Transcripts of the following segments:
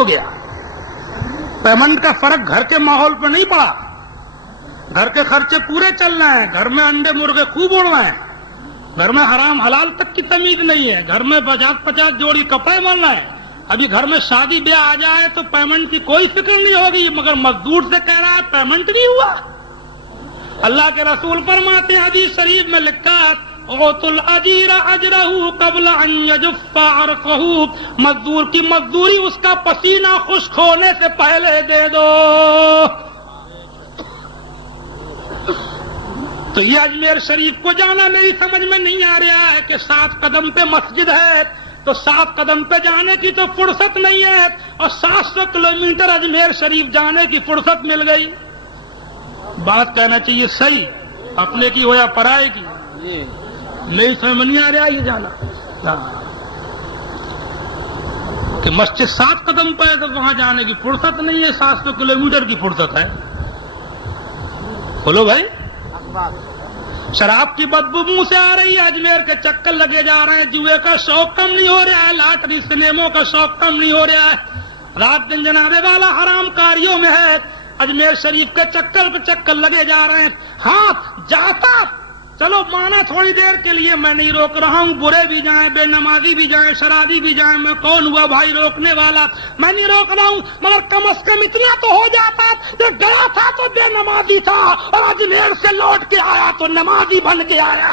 ہو گیا. پیمنٹ کا فرق گھر کے ماحول پہ نہیں پڑا. گھر کے خرچے پورے چل رہے ہیں, گھر میں انڈے مرغے خوب اڑ رہے ہیں, گھر میں حرام حلال تک کی تمیز نہیں ہے, گھر میں 50 جوڑی کپڑے بن رہے ہیں. ابھی گھر میں شادی بیاہ آ جائے تو پیمنٹ کی کوئی فکر نہیں ہوگی, مگر مزدور سے کہہ رہا ہے پیمنٹ نہیں ہوا. اللہ کے رسول فرماتے ہیں, حدیث شریف میں لکھا ہے, اوت الاجیر اجرہ قبل ان یجف عرقہ, مزدور کی مزدوری اس کا پسینہ خشک ہونے سے پہلے دے دو. تو یہ اجمیر شریف کو جانا میری سمجھ میں نہیں آ رہا ہے کہ 7 قدم پہ مسجد ہے, تو 7 قدم پہ جانے کی تو فرصت نہیں ہے, اور 700 کلومیٹر اجمیر شریف جانے کی فرصت مل گئی. بات کہنا چاہیے صحیح, اپنے کی ہو یا پرائے کی, نہیں سمجھ میں نہیں آ رہا یہ جانا کہ مسجد 7 قدم پہ ہے تو وہاں جانے کی فرصت نہیں ہے, 700 کلومیٹر کی فرصت ہے. بولو بھائی, شراب کی بدبو منہ سے آ رہی ہے, اجمیر کے چکر لگے جا رہے ہیں, جوئے کا شوق کم نہیں ہو رہا ہے, لاٹری سنیموں کا شوق کم نہیں ہو رہا ہے, رات دن جنابے والا حرام کاریوں میں ہے, اجمیر شریف کے چکر پہ چکر لگے جا رہے ہیں. ہاں جاتا, چلو مانا تھوڑی دیر کے لیے, میں نہیں روک رہا ہوں, برے بھی جائیں, بے نمازی بھی جائیں, شرابی بھی جائیں, میں کون ہوا بھائی روکنے والا, میں نہیں روک رہا ہوں, مگر کم از کم اتنا تو ہو جاتا کہ گیا تھا تو بے نمازی تھا, اور اجمیر سے لوٹ کے آیا تو نمازی بن کے آیا.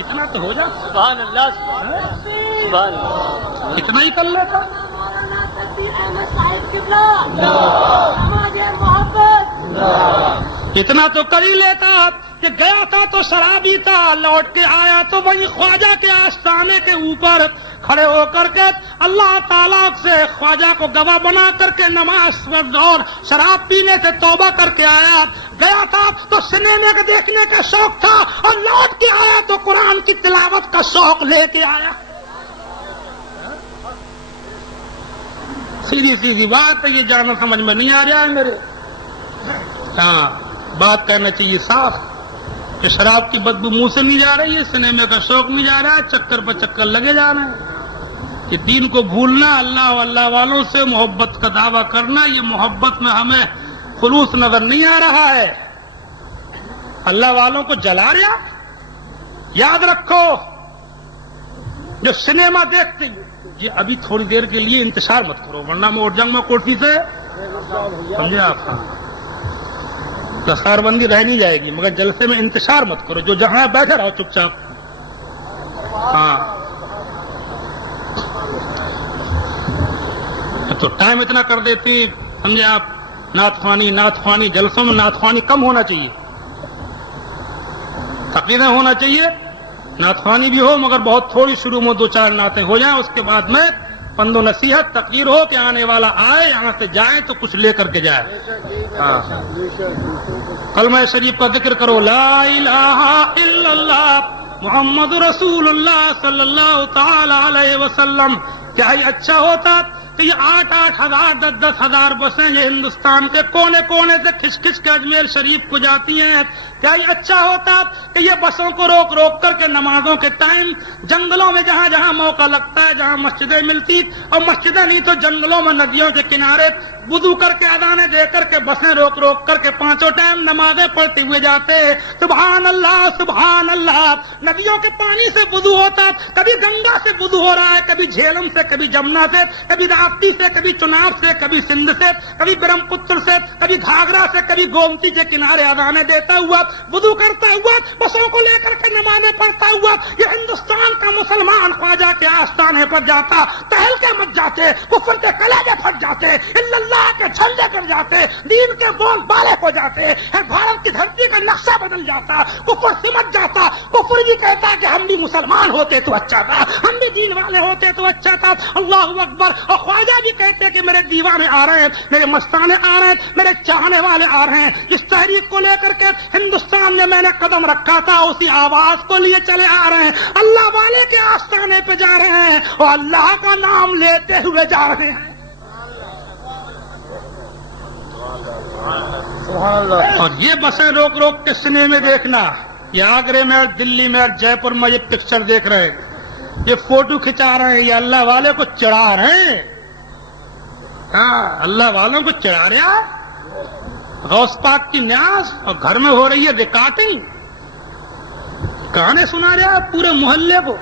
اتنا تو ہو جاتا. سبحان اللہ, سبحان اللہ, اتنا ہی کر لیتا. اتنا تو کر ہی لیتا کہ گیا تھا تو شرابی تھا, لوٹ کے آیا تو وہی خواجہ کے آستانے کے اوپر کھڑے ہو کر کے اللہ تعالیٰ سے خواجہ کو گواہ بنا کر کے نماز اور شراب پینے سے توبہ کر کے آیا. گیا تھا تو سنیما کو دیکھنے کا شوق تھا, اور لوٹ کے آیا تو قرآن کی تلاوت کا شوق لے کے آیا. سیدھی بات ہے, یہ جانا سمجھ میں نہیں آ رہا ہے میرے. ہاں, بات کہنا چاہیے صاف کہ شراب کی بدبو منہ سے نہیں جا رہی ہے, سنیمے کا شوق نہیں جا رہا ہے, چکر پر چکر لگے جا رہے ہیں. کہ دین کو بھولنا, اللہ و اللہ والوں سے محبت کا دعویٰ کرنا, یہ محبت میں ہمیں خلوص نظر نہیں آ رہا ہے. اللہ والوں کو جلا رہا. یاد رکھو, جو سنیما دیکھتے یہ ابھی تھوڑی دیر کے لیے انتشار مت کرو, ورنہ میں اٹھ جاؤں گا کوٹھی سے, سمجھے آپ. دستار بندی رہ نہیں جائے گی, مگر جلسے میں انتشار مت کرو, جو جہاں بیٹھے رہو چپ چاپ. ہاں, تو ٹائم اتنا کر دیتی, سمجھے آپ. نعت خوانی جلسوں میں نعت خوانی کم ہونا چاہیے, تقریریں ہونا چاہیے, نعت خوانی بھی ہو مگر بہت تھوڑی, شروع میں 2-4 نعتیں ہو جائیں, اس کے بعد میں پند و نصیحت تقریر ہو کہ آنے والا آئے, یہاں سے جائے تو کچھ لے کر کے جائے. ہاں, کلمہ شریف کا ذکر کرو, لا الہ الا اللہ محمد رسول اللہ صلی اللہ تعالی علیہ وسلم. کیا ہی اچھا ہوتا کہ یہ 8-8 ہزار 10-10 ہزار بسیں یہ ہندوستان کے کونے کونے سے کھچ کھچ کے اجمیر شریف کو جاتی ہیں. کیا ہی اچھا ہوتا کہ یہ بسوں کو روک روک کر کے نمازوں کے ٹائم جنگلوں میں جہاں جہاں موقع لگتا ہے, جہاں مسجدیں ملتی, اور مسجدیں نہیں تو جنگلوں میں ندیوں کے کنارے وضو کر کے اذانیں دے کر کے بسیں روک روک کر کے 5 ٹائم نمازیں پڑھتے ہوئے جاتے. سبحان اللہ سبحان اللہ. ندیوں کے پانی سے وضو ہوتا, کبھی گنگا سے وضو ہو رہا ہے, کبھی جھیلم سے, کبھی جمنا سے, کبھی راپتی سے, کبھی چناب سے, کبھی سندھ سے, کبھی برہم پتر سے, کبھی گھاگرا سے, کبھی گومتی کے کنارے اذانیں دیتا ہوا, وضو کرتا ہوا, بسوں کو لے کر کے نمازیں پڑھتا ہوا, یہ ہندوستان کا مسلمان خواجہ کے آستانے پر جاتا, ٹہل کے مت جاتے, کفر کے کلیجے پھٹ جاتے, الا اللہ کے جھنڈے کر جاتے, دین کے بول بالے ہو جاتے, بھارت کی دھرتی کا نقشہ بدل جاتا, کفر سمٹ جاتا. کفر بھی کہتا کہ ہم بھی مسلمان ہوتے تو اچھا تھا, ہم بھی دین والے ہوتے تو اچھا تھا. اللہ اکبر. اور خواجہ بھی کہتے کہ میرے دیوانے آ رہے ہیں, میرے مستانے آ رہے ہیں, میرے چاہنے والے آ رہے ہیں. جس تحریک کو لے کر کے ہندوستان میں نے قدم رکھا تھا, اسی آواز کو لیے چلے آ رہے ہیں. اللہ والے کے آستانے پہ جا رہے ہیں, اور اللہ کا نام لیتے ہوئے جا رہے ہیں. اور یہ بسیں روک روک کے سنے میں دیکھنا, یہ آگرے میں, دلی میں, جے پور میں یہ پکچر دیکھ رہے ہیں, یہ فوٹو کھچا رہے ہیں, یہ اللہ والے کو چڑھا رہے ہیں. ہاں اللہ والوں کو چڑھا رہا ہے غوث پاک کی نیاز، اور گھر میں ہو رہی ہے ریکارڈنگ، گانے سنا رہا ہے پورے محلے کو،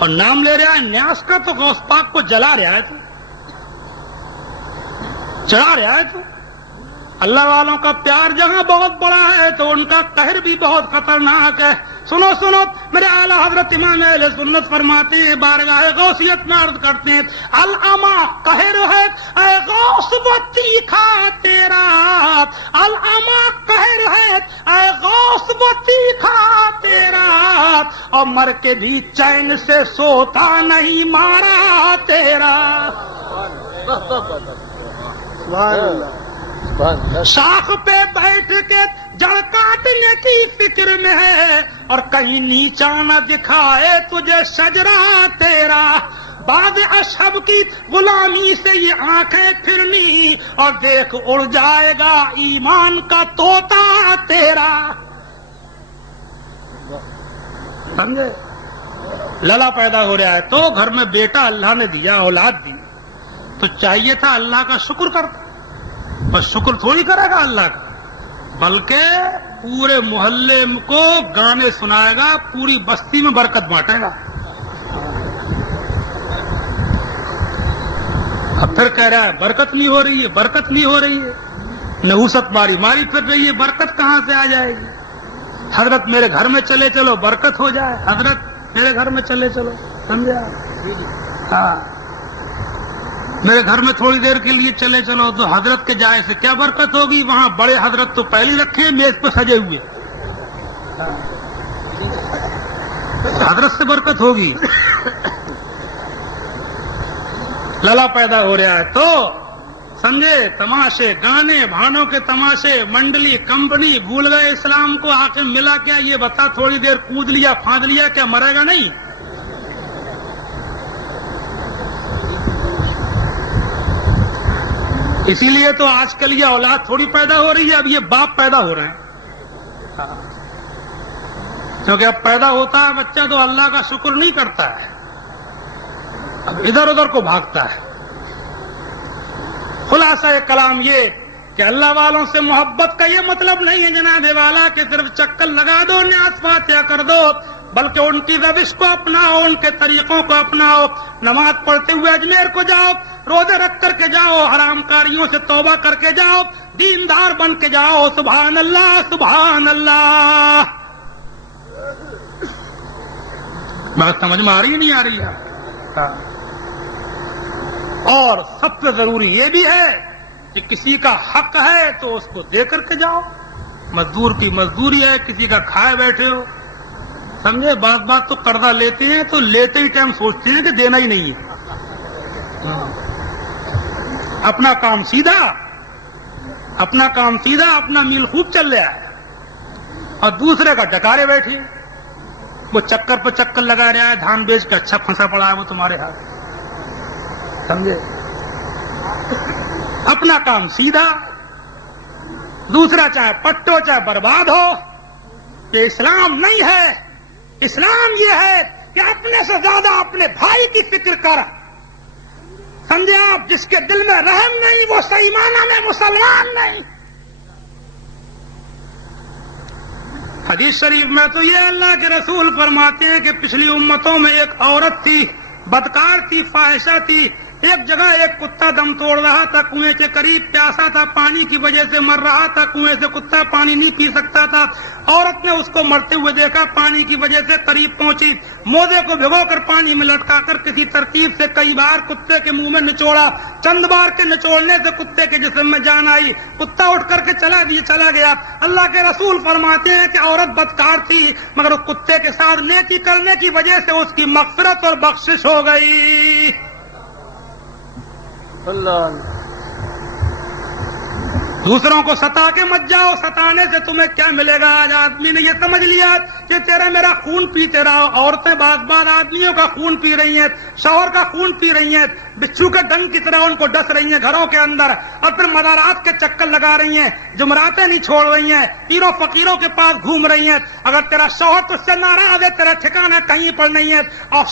اور نام لے رہا ہے نیاز کا، تو غوث پاک کو جلا رہا ہے تو چڑھا رہا ہے تو اللہ والوں کا پیار جہاں بہت بڑا ہے تو ان کا قہر بھی بہت خطرناک ہے۔ سنو سنو میرے اعلیٰ حضرت امام اہل سنت فرماتے ہیں، بارگاہ غوثیت میں عرض کرتے ہیں، العما قہر ہے اے غوث وہ تیکھا تیرا، العما قہر ہے اے غوث وہ تیکھا تیرا، اور مر کے بھی چین سے سوتا نہیں مارا تیرا۔ شاخ پہ بیٹھ کے جڑ کاٹنے کی فکر میں ہے، اور کہیں نیچا نہ دکھائے تجھے شجرہ تیرا، بعد اشہب کی غلامی سے یہ آنکھیں پھرنی، اور دیکھ اڑ جائے گا ایمان کا طوطا تیرا۔ سمجھے؟ للا پیدا ہو رہا ہے تو گھر میں بیٹا اللہ نے دیا، اولاد دی، تو چاہیے تھا اللہ کا شکر کرتا، اور شکر تھوڑی کرے گا اللہ کا، بلکہ پورے محلے کو گانے سنائے گا، پوری بستی میں برکت بانٹے گا۔ اب پھر کہہ رہا ہے برکت نہیں ہو رہی ہے، برکت نہیں ہو رہی ہے، نحوست ماری پھر رہی ہے، برکت کہاں سے آ جائے گی؟ حضرت میرے گھر میں چلے چلو برکت ہو جائے، حضرت میرے گھر میں چلے چلو، سمجھا؟ ہاں میرے گھر میں تھوڑی دیر کے لیے چلے چلو تو حضرت کے جائے سے کیا برکت ہوگی؟ وہاں بڑے حضرت تو پہلے رکھے میز پہ سجے ہوئے، حضرت سے برکت ہوگی۔ للا پیدا ہو رہا ہے تو سمجھے، تماشے گانے بھانوں کے تماشے، منڈلی کمپنی، بھول گئے اسلام کو، آخر ملا کیا؟ یہ بتا، تھوڑی دیر کود لیا پھاند لیا، کیا مرے گا نہیں؟ اسی لیے تو آج کل یہ اولاد تھوڑی پیدا ہو رہی ہے، اب یہ باپ پیدا ہو رہے ہیں، کیونکہ اب پیدا ہوتا ہے بچہ تو اللہ کا شکر نہیں کرتا ہے، اب ادھر ادھر کو بھاگتا ہے۔ خلاصہ کلام یہ کہ اللہ والوں سے محبت کا یہ مطلب نہیں ہے جناب والا کہ صرف چکر لگا دو، نیاز فاتحہ کر دو، بلکہ ان کی روش کو اپناؤ، ان کے طریقوں کو اپناؤ، نماز پڑھتے ہوئے اجمیر کو جاؤ، روزے رکھ کر کے جاؤ، حرام کاریوں سے توبہ کر کے جاؤ، دیندار بن کے جاؤ، سبحان اللہ سبحان اللہ۔ بات سمجھ میں آ رہی نہیں آ رہی ہے؟ اور سب سے ضروری یہ بھی ہے کہ کسی کا حق ہے تو اس کو دے کر کے جاؤ، مزدور کی مزدوری ہے، کسی کا کھائے بیٹھے ہو، سمجھے؟ بات تو قرضہ لیتے ہیں تو لیتے ہی ٹائم سوچتے ہیں کہ دینا ہی نہیں ہے، اپنا کام سیدھا، اپنا میل خوب چل رہا ہے، اور دوسرے کا ڈکارے بیٹھے، وہ چکر پہ چکر لگا رہا ہے، دھان بیچ کے اچھا پھنسا پڑا ہے وہ تمہارے ہاتھ، سمجھے؟ اپنا کام سیدھا، دوسرا چاہے پٹو چاہے برباد ہو۔ یہ اسلام نہیں ہے، اسلام یہ ہے کہ اپنے سے زیادہ اپنے بھائی کی فکر کر، سمجھے آپ؟ جس کے دل میں رحم نہیں وہ صحیح معنی میں مسلمان نہیں۔ حدیث شریف میں تو یہ اللہ کے رسول فرماتے ہیں کہ پچھلی امتوں میں ایک عورت تھی، بدکار تھی، فاحشہ تھی، ایک جگہ ایک کتا دم توڑ رہا تھا، کنویں کے قریب پیاسا تھا، پانی کی وجہ سے مر رہا تھا، کنویں سے کتا پانی نہیں پی سکتا تھا، عورت نے اس کو مرتے ہوئے دیکھا، پانی کی وجہ سے قریب پہنچی، موزے کو بھگو کر پانی میں لٹکا کر کسی ترتیب سے کئی بار کتے کے منہ میں نچوڑا، چند بار کے نچوڑنے سے کتے کے جسم میں جان آئی، کتا اٹھ کر کے چلا گیا۔ اللہ کے رسول فرماتے ہیں کہ عورت بدکار تھی مگر اس کتے کے ساتھ نیکی کرنے کی وجہ سے اس کی مغفرت اور بخشش ہو گئی۔ دوسروں کو ستا کے مت جاؤ، ستانے سے تمہیں کیا ملے گا؟ آج آدمی نے یہ سمجھ لیا کہ تیرے میرا خون پیتے رہو. عورتیں بعض آدمیوں کا خون پی رہی ہیں, شوہر کا خون پی رہی ہیں, بچھو کے ڈنگ کی طرح ان کو ڈس رہی ہیں گھروں کے اندر, اور پھر مزارات کے چکر لگا رہی ہیں, جمعراتیں نہیں چھوڑ رہی ہیں, پیروں فقیروں کے پاس گھوم رہی ہیں. اگر تیرا شوہر تجھ سے ناراض ہے, تیرا ٹھکانہ کہیں پر نہیں ہے. اور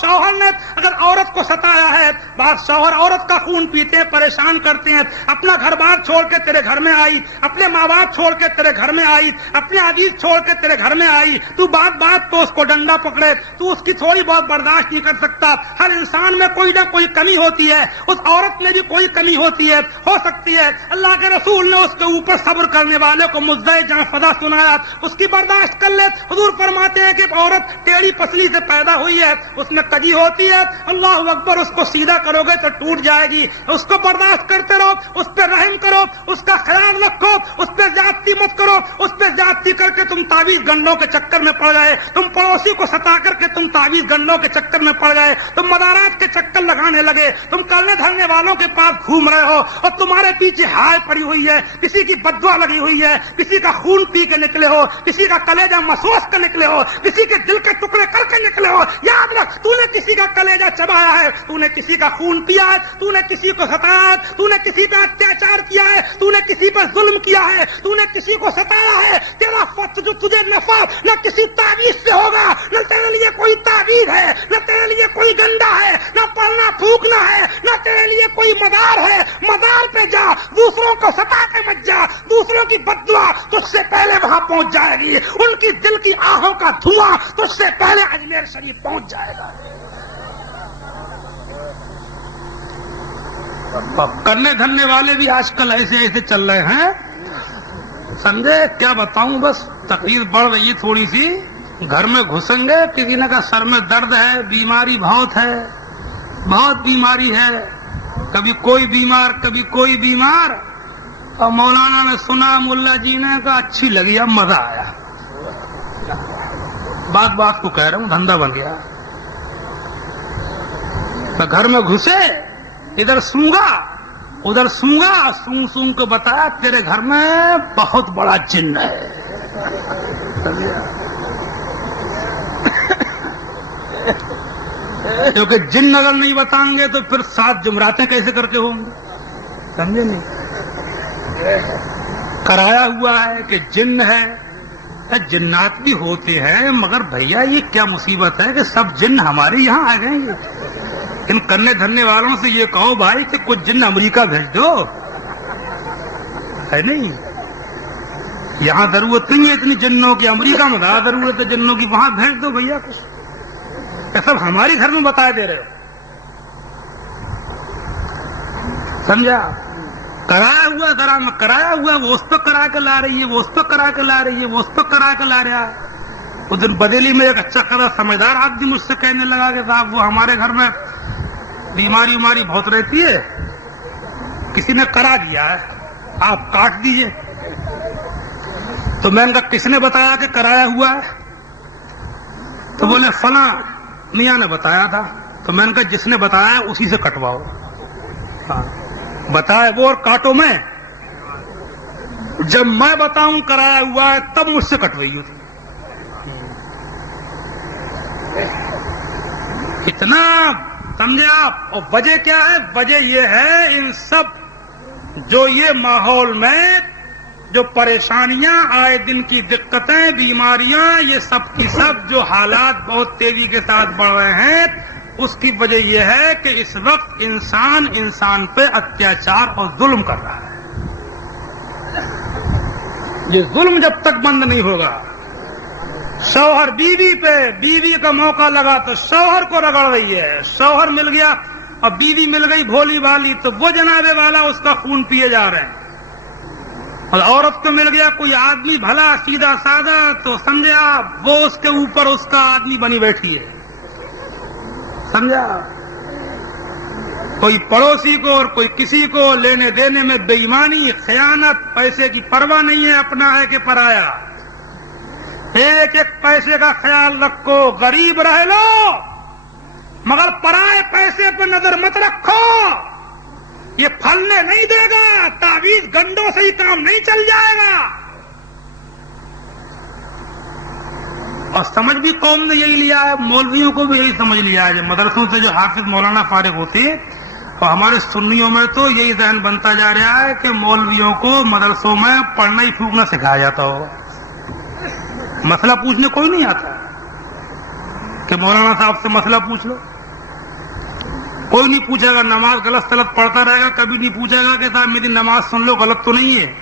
شوہر نے اگر عورت کو ستایا ہے, بعض شوہر عورت کا خون پیتے ہیں, پریشان کرتے ہیں, اپنا گھر بار چھوڑ کے تیرے گھر میں آئی, اپنے ماں باپ چھوڑ کے تیرے گھر میں آئی, اپنے عزیز چھوڑ کے تیرے گھر میں آئی, تو بات تو اس کو ڈنڈا پکڑے, تو اس کی تھوڑی بہت برداشت نہیں کر سکتا. ہر انسان میں کوئی نہ کوئی کمی ہوتی ہے, اس عورت میں بھی کوئی کمی ہوتی ہے, ہو سکتی ہے. اللہ کے رسول نے اس کے اوپر صبر کرنے والے کو مزدہ جہاں فضا سنایا, اس کی برداشت کر لے. حضور فرماتے ہیں کہ عورت ٹیڑھی پسلی سے پیدا ہوئی ہے, اس میں کجی ہوتی ہے, اللہ اکبر, اس کو سیدھا کرو گے تو ٹوٹ جائے گی. اس کو برداشت کرتے رہو, اس پہ رحم کرو, اس کا خیال رکھو, اس پہ زیادتی مت کرو. اس پہ زیادتی کر کے تم تعویذ گنڈوں کے چکر میں پڑ گئے, تم پڑوسی کو ستا کر کے تم تعویذ گنڈوں کے چکر میں پڑ گئے, تم مزارات کے چکر لگانے لگے, تم کرنے دھرنے والوں کے پاس گھوم رہے ہو, اور تمہارے پیچھے ہائے پڑی ہوئی ہے, کسی کی بددعا لگی ہوئی ہے, کسی کا خون پی کے نکلے ہو, کسی کا کلیجہ مسوس کے نکلے ہو, کسی کے دل کے ٹکڑے کر کے نکلے ہو. یاد رکھ, تو نے کسی کا کلیجہ چبایا ہے, تو نے کسی کا خون پیا ہے, تو نے کسی کو ستایا ہے, تو نے کسی پہ اتیاچار کیا ہے, تو نے کسی پہ ظلم کیا ہے, تو نے کسی کو ستایا ہے. تیرا جو تجھے نفع نہ کسی تعویذ سے ہوگا, نہ تیرے لیے کوئی تعویذ ہے, نہ تیرے لیے کوئی گنڈا ہے, نہ پلنا پھونکنا ہے, نہ تیرے لیے کوئی مزار ہے. مزار پہ جا, دوسروں کو ستا کے مت جا, دوسروں کی بددعا تجھ سے پہلے وہاں پہنچ جائے گی, ان کی دل کی آہوں کا دھواں تجھ سے پہلے اجمیر شریف پہنچ جائے گا. کرنے دھرنے والے بھی آج کل ایسے چل رہے ہیں, سمجھے؟ کیا بتاؤں, بس تقریر بڑھ رہی ہے تھوڑی سی. گھر میں گھسیں گے, کسی نے کہا سر میں درد ہے, بیماری بہت ہے, بہت بیماری ہے, کبھی کوئی بیمار کبھی کوئی بیمار. اور مولانا نے سنا, ملا جی نے کہا اچھی لگی, اب مزہ آیا. بات کو کہہ رہا ہوں, دھندا بن گیا. تو گھر میں گھسے, ادھر سونگا ادھر سونگا, سونگ کو بتایا تیرے گھر میں بہت بڑا جن ہے. کیونکہ جن اگر نہیں بتائیں گے تو پھر 7 جمراتیں کیسے کر کے ہوں گے, سمجھے نہیں؟ کرایا ہوا ہے کہ جن ہے, جنات بھی ہوتے ہیں, مگر بھیا یہ کیا مصیبت ہے کہ سب جن ہمارے یہاں آ گئے. ان کرنے دھرنے والوں سے یہ کہو بھائی کہ کچھ جن امریکہ بھیج دو, ہے نہیں؟ یہاں ضرورت نہیں ہے اتنی جنوں کی, امریکہ میں زیادہ ضرورت ہے جنوں کی, وہاں بھیج دو بھیا کچھ. سب ہمارے گھر میں بتا دے رہے ہو, سمجھا؟ کرایا ہوا, وہ اس پہ کرا کے لا رہی ہے, وہ اس پہ کرا کے لا رہی ہے, وہ اس پہ کرا کے لا رہا ہے. اس دن بدیلی میں ایک اچھا خاصا سمجھدار آدمی مجھ سے کہنے لگا کہ صاحب وہ ہمارے گھر میں بیماری بہت رہتی ہے, کسی نے کرا دیا ہے, آپ کاٹ دیجئے. تو میں نے کہا کس نے بتایا کہ کرایا ہوا ہے؟ تو بولے فلاں میاں نے بتایا تھا. تو میں نے کہا جس نے بتایا اسی سے کٹواؤ. ہاں بتایا وہ اور کاٹو میں, جب میں بتاؤں کرایا ہوا ہے تب مجھ سے کٹوائیے. اتنا سمجھے آپ؟ اور وجہ کیا ہے؟ وجہ یہ ہے ان سب جو یہ ماحول میں جو پریشانیاں آئے دن کی دقتیں بیماریاں یہ سب کی سب جو حالات بہت تیزی کے ساتھ بڑھ رہے ہیں, اس کی وجہ یہ ہے کہ اس وقت انسان پہ اتیاچار اور ظلم کر رہا ہے. یہ ظلم جب تک بند نہیں ہوگا, شوہر بیوی پہ, بیوی کا موقع لگا تو شوہر کو رگڑ رہی ہے, شوہر مل گیا اور بیوی مل گئی بھولی والی تو وہ جنابے والا اس کا خون پیے جا رہے ہیں. اور عورت کو مل گیا کوئی آدمی بھلا سیدھا سادہ تو سمجھے آپ وہ اس کے اوپر اس کا آدمی بنی بیٹھی ہے, سمجھا؟ کوئی پڑوسی کو اور کوئی کسی کو لینے دینے میں بے ایمانی, خیانت, پیسے کی پرواہ نہیں ہے, اپنا ہے کہ پرایا. ایک ایک پیسے کا خیال رکھو, غریب رہ لو مگر پرائے پیسے پہ نظر مت رکھو, یہ پھلنے نہیں دے گا, تعویذ گنڈوں سے ہی کام نہیں چل جائے گا. اور سمجھ بھی قوم نے یہی لیا ہے، مولویوں کو بھی یہی سمجھ لیا ہے. مدرسوں سے جو حافظ مولانا فارغ ہوتے ہیں، اور ہمارے سنیوں میں تو یہی ذہن بنتا جا رہا ہے کہ مولویوں کو مدرسوں میں پڑھنا ہی پھونکنا سکھایا جاتا ہوگا. مسئلہ پوچھنے کوئی نہیں آتا کہ مولانا صاحب سے مسئلہ پوچھ لو. کوئی نہیں پوچھے گا. نماز غلط سلط پڑھتا رہے گا، کبھی نہیں پوچھے گا کہ صاحب میری نماز سن لو غلط تو نہیں ہے،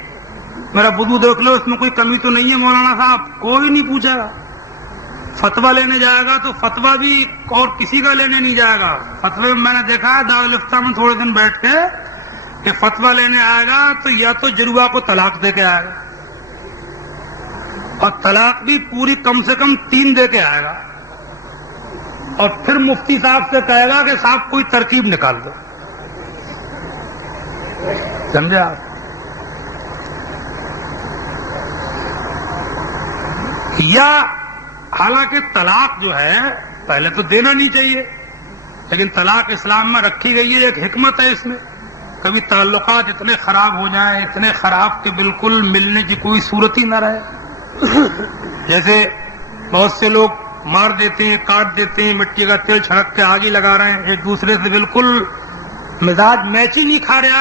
میرا وضو دیکھ لو اس میں کوئی کمی تو نہیں ہے مولانا صاحب. کوئی نہیں پوچھے گا. فتویٰ لینے جائے گا تو فتویٰ بھی اور کسی کا لینے نہیں جائے گا. فتوے میں نے دیکھا ہے دارالفتہ میں تھوڑے دن بیٹھ کے کہ فتویٰ لینے آئے گا تو یا تو جروا کو طلاق دے کے آئے گا، اور طلاق بھی پوری کم سے کم 3 دے کے آئے گا، اور پھر مفتی صاحب سے کہے گا کہ صاحب کوئی ترکیب نکال دو. سمجھے آپ؟ یا حالانکہ طلاق جو ہے پہلے تو دینا نہیں چاہیے، لیکن طلاق اسلام میں رکھی گئی ہے، ایک حکمت ہے اس میں. کبھی تعلقات اتنے خراب ہو جائیں، اتنے خراب کہ بالکل ملنے کی کوئی صورت ہی نہ رہے. جیسے بہت سے لوگ مار دیتے ہیں، کاٹ دیتے ہیں، مٹی کا تیل چھڑک کے آگ ہی لگا رہے ہیں، ایک دوسرے سے بالکل مزاج میچ ہی نہیں کھا رہا ہے.